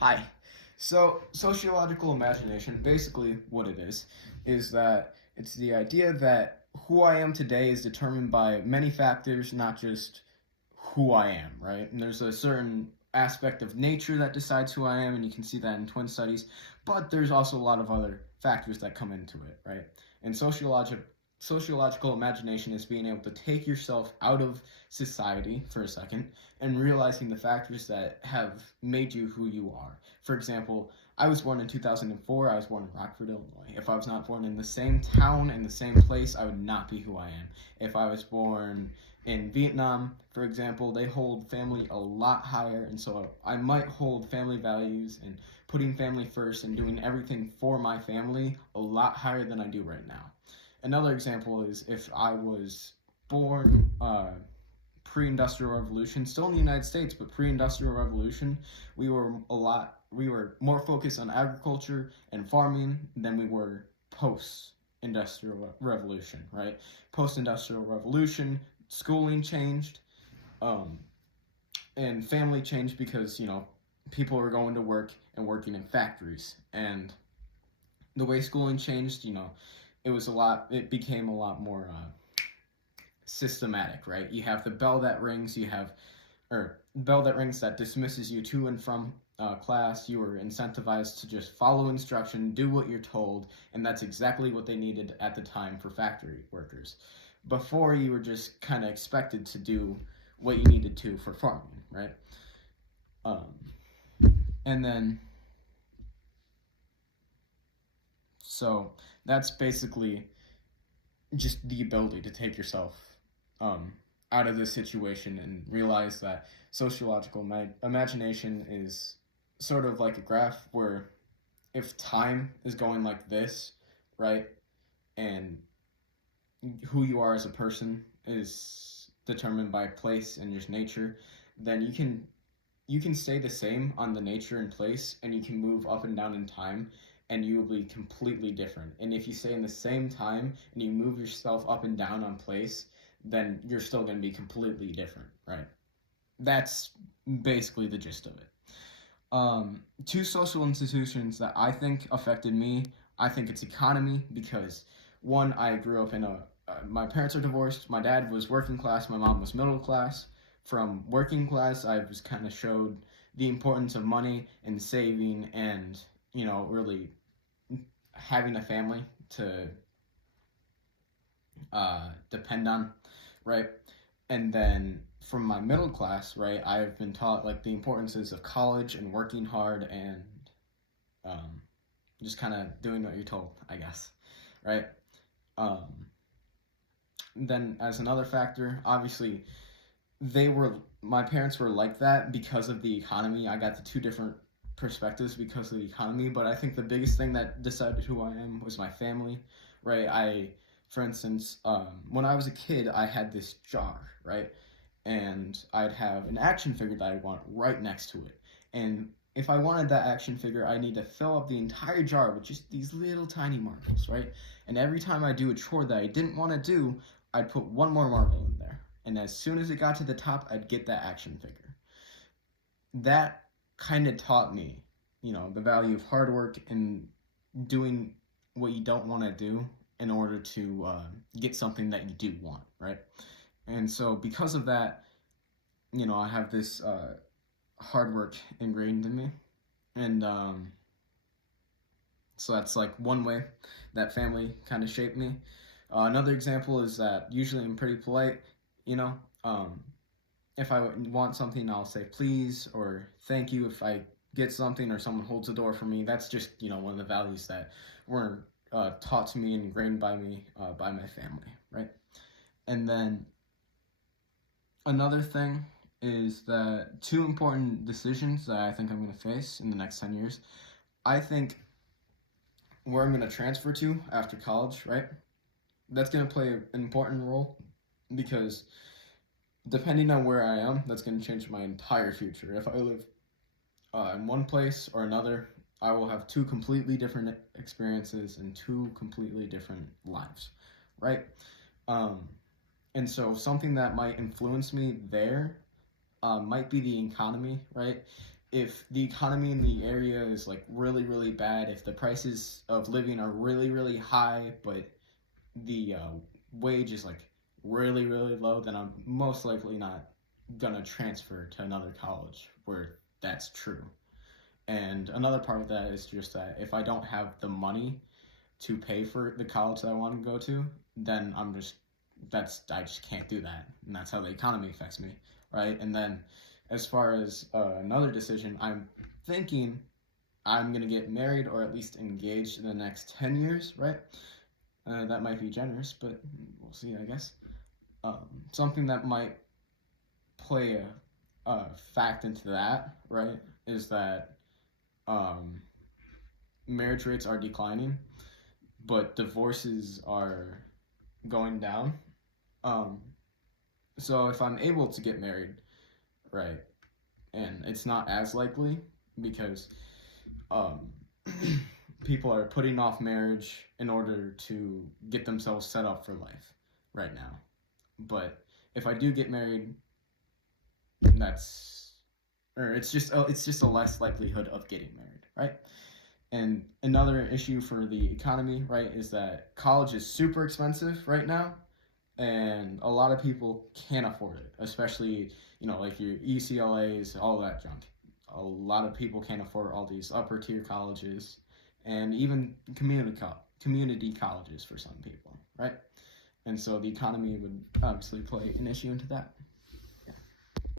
Hi. So, sociological imagination, basically what it is that it's the idea that who I am today is determined by many factors, not just who I am, right? And there's a certain aspect of nature that decides who I am, and you can see that in twin studies, but there's also a lot of other factors that come into it, right? And sociological imagination is being able to take yourself out of society for a second and realizing the factors that have made you who you are. For example, I was born in 2004. I was born in Rockford, Illinois. If I was not born in the same town and the same place, I would not be who I am. If I was born in Vietnam, for example, they hold family a lot higher, and so I might hold family values and putting family first and doing everything for my family a lot higher than I do right now. Another example is if I was born pre-industrial revolution, still in the United States, but pre-industrial revolution, we were more focused on agriculture and farming than we were post-industrial revolution, right? Post-industrial revolution, schooling changed, and family changed because, people were going to work and working in factories. And the way schooling changed, it became a lot more systematic, right? You have the bell that rings, bell that rings that dismisses you to and from class. You were incentivized to just follow instruction, do what you're told, and that's exactly what they needed at the time for factory workers. Before, you were just kind of expected to do what you needed to for farming, right? And then, so that's basically just the ability to take yourself out of this situation and realize that sociological imagination is sort of like a graph where if time is going like this, right, and who you are as a person is determined by place and just nature, then you can stay the same on the nature and place, and you can move up and down in time, and you will be completely different. And if you stay in the same time and you move yourself up and down on place, then you're still going to be completely different, right? That's basically the gist of it. Two social institutions that I think affected me, I think it's economy, because one, I grew up in my parents are divorced. My dad was working class, my mom was middle class. From working class, I was kind of showed the importance of money and saving and, really having a family to depend on, right? And then from my middle class, right, I've been taught like the importances of college and working hard and just kind of doing what you're told, I guess, right? Then as another factor, obviously, my parents were like that because of the economy. I got the two different perspectives because of the economy, but I think the biggest thing that decided who I am was my family, right? For instance, when I was a kid, I had this jar, right? And I'd have an action figure that I want right next to it. And if I wanted that action figure, I need to fill up the entire jar with just these little tiny marbles, right? And every time I do a chore that I didn't want to do, I'd put one more marble in there. And as soon as it got to the top, I'd get that action figure. That kind of taught me, the value of hard work and doing what you don't want to do in order to get something that you do want, right? And so because of that, I have this hard work ingrained in me. And so that's like one way that family kind of shaped me. Another example is that usually I'm pretty polite, if I want something, I'll say please or thank you if I get something or someone holds the door for me. That's just, one of the values that were taught to me and ingrained by me by my family, right? And then another thing is that two important decisions that I think I'm going to face in the next 10 years. I think where I'm going to transfer to after college, right? That's going to play an important role because depending on where I am, that's going to change my entire future. If I live in one place or another, I will have two completely different experiences and two completely different lives, right? And so something that might influence me there might be the economy, right? if the economy in the area is like really, really bad, if the prices of living are really, really high, but the wage is like really, really low, then I'm most likely not gonna transfer to another college where that's true. And another part of that is just that if I don't have the money to pay for the college that I want to go to, then I just can't do that, and that's how the economy affects me, right? And then, as far as another decision, I'm thinking I'm gonna get married or at least engaged in the next 10 years, right? That might be generous, but we'll see, I guess. Something that might play a fact into that, right, is that um, marriage rates are declining, but divorces are going down. Um, so if I'm able to get married, right, and it's not as likely because um, people are putting off marriage in order to get themselves set up for life right now. But if I do get married, that's or it's just a less likelihood of getting married, right? And another issue for the economy, right, is that college is super expensive right now, and a lot of people can't afford it, especially, like your UCLA's, all that junk. A lot of people can't afford all these upper tier colleges and even community colleges for some people, right? And so the economy would obviously play an issue into that.